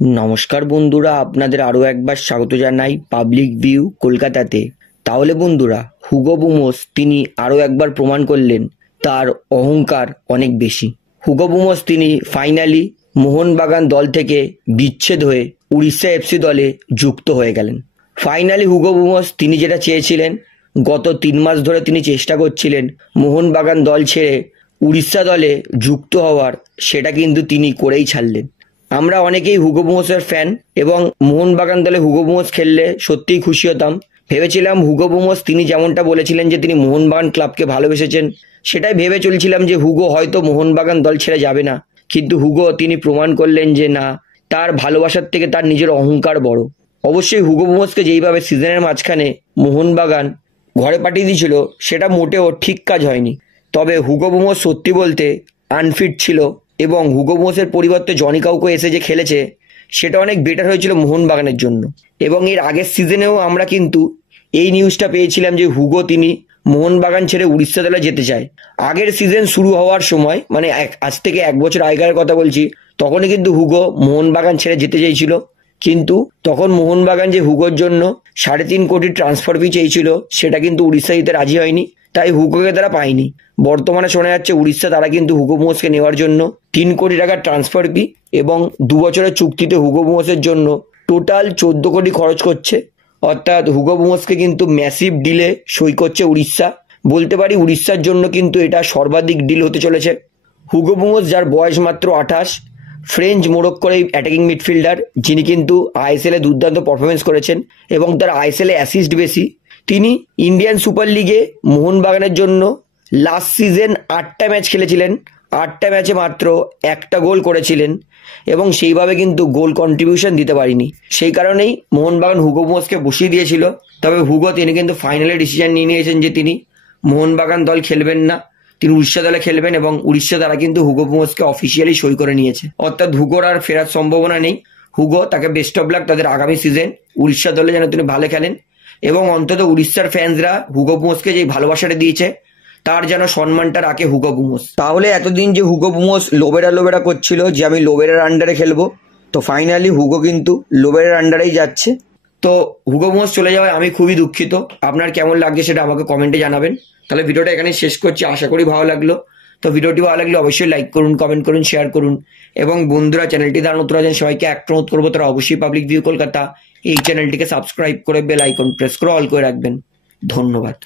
নমস্কার বন্ধুরা, আপনাদের আরও একবার স্বাগত জানাই পাবলিক ভিউ কলকাতাতে। তাহলে বন্ধুরা, হুগো বুমোস তিনি আরও একবার প্রমাণ করলেন তার অহংকার অনেক বেশি। হুগো বুমোস তিনি ফাইনালি মোহনবাগান দল থেকে বিচ্ছেদ হয়ে উড়িষ্যা এফসি দলে যুক্ত হয়ে গেলেন। ফাইনালি হুগো বুমোস তিনি যেটা চেয়েছিলেন, গত 3 মাস ধরে তিনি চেষ্টা করছিলেন মোহনবাগান দল ছেড়ে উড়িষ্যা দলে যুক্ত হওয়ার, সেটা কিন্তু তিনি করেই ছাড়লেন। আমরা অনেকেই হুগো বুমোসের ফ্যান এবং মোহনবাগান দলে হুগো বুমোস খেললে সত্যিই খুশি হতাম। ভেবেছিলাম হুগো বুমোস তিনি যেমনটা বলেছিলেন যে তিনি মোহনবাগান ক্লাবকে ভালোবেসেছেন, সেটাই ভেবে চলছিলাম যে হুগো হয়তো মোহনবাগান দল ছেড়ে যাবে না। কিন্তু হুগো তিনি প্রমাণ করলেন যে না, তার ভালোবাসার থেকে তার নিজের অহংকার বড়। অবশ্যই হুগো বুমোসকে যেইভাবে সিজনের মাঝখানে মোহনবাগান ঘরে পাঠিয়ে দিয়েছিল, সেটা মোটেও ঠিক কাজ হয়নি। তবে হুগো বুমোস সত্যি বলতে আনফিট ছিল এবং হুগো বুমোসের পরিবর্তে জনি কাউকে এসে যে খেলেছে, সেটা অনেক বেটার হয়েছিল মোহনবাগানের জন্য। এবং এর আগের সিজনেও আমরা কিন্তু এই নিউজটা পেয়েছিলাম যে হুগো তিনি মোহনবাগান ছেড়ে উড়িষ্যা দলে যেতে চায়। আগের সিজন শুরু হওয়ার সময়, মানে আজ থেকে 1 বছর আগের কথা বলছি, তখনই কিন্তু হুগো মোহনবাগান ছেড়ে যেতে চাইছিল। কিন্তু তখন মোহনবাগান যে হুগোর জন্য 3.5 কোটি ট্রান্সফার ফি চেয়েছিল, সেটা কিন্তু উড়িষ্যা দিতে রাজি হয়নি, তাই হুগোকে তারা পায়নি। বর্তমানে শোনা যাচ্ছে উড়িষ্যা তারা কিন্তু হুগো বুমোসকে নেওয়ার জন্য 3 কোটি টাকার ট্রান্সফার ফি এবং 2 বছরের চুক্তিতে হুগো বুমোসের জন্য টোটাল 14 কোটি খরচ করছে। অর্থাৎ হুগো বুমোসকে কিন্তু ম্যাসিভ ডিলে সই করছে উড়িষ্যা। বলতে পারি উড়িষ্যার জন্য কিন্তু এটা সর্বাধিক ডিল হতে চলেছে। হুগো বুমোস, যার বয়স মাত্র 28, ফ্রেঞ্চ মোরক্কোর এই অ্যাটাকিং মিডফিল্ডার, যিনি কিন্তু আইএসএল এ দুর্দান্ত পারফরমেন্স করেছেন এবং তার আইএসএল এ অ্যাসিস্ট বেশি। তিনি ইন্ডিয়ান সুপার লিগে মোহনবাগানের জন্য লাস্ট সিজন 8টা ম্যাচ খেলেছিলেন। 8টা ম্যাচে মাত্র 1টা গোল করেছিলেন এবং সেইভাবে কিন্তু গোল কন্ট্রিবিউশন দিতে পারিনি। সেই কারণেই মোহনবাগান হুগো বুমোসকে বসিয়ে দিয়েছিল। তবে হুগো তিনি কিন্তু ফাইনালে ডিসিশন নিয়ে নিয়েছেন যে তিনি মোহনবাগান দল খেলবেন না, তিনি উড়িষ্যা দলে খেলবেন এবং উড়িষ্যা দ্বারা কিন্তু হুগো বুমোসকে অফিসিয়ালি সই করে নিয়েছে। অর্থাৎ হুগোর আর ফেরার সম্ভাবনা নেই। হুগো, তাকে বেস্ট অফ লাক তাদের আগামী সিজন। উড়িষ্যা দলে যেন তিনি ভালো খেলেন এবং অন্তত উড়িষ্যার ফ্যান্সরা হুগো বুমোসকে যে ভালোবাসাটা দিয়েছে, তার যেন সম্মানটা রাখে হুগো বুমোস। তাহলে এতদিন যে হুগো বুমোস লোবেরা করছিল যে আমি লোবেরার আন্ডারে খেলবো, তো ফাইনালি হুগো কিন্তু লোবেরার আন্ডারেই যাচ্ছে। তো হুগো বুমোস চলে যাওয়ায় আমি খুবই দুঃখিত। আপনার কেমন লাগছে সেটা আমাকে কমেন্টে জানাবেন। তাহলে ভিডিওটা এখানে শেষ করছি, আশা করি ভালো লাগলো। তো ভিডিওটি ভালো লাগলে অবশ্যই লাইক করুন, কমেন্ট করুন, শেয়ার করুন এবং বন্ধুরা চ্যানেলটি যারা নতুন আছেন সবাইকে একটা অনুরোধ করবো, তারা অবশ্যই পাবলিক ভিউ কলকাতা এই চ্যানেলটিকে সাবস্ক্রাইব করে বেল আইকন প্রেস করে অল করে রাখবেন। ধন্যবাদ।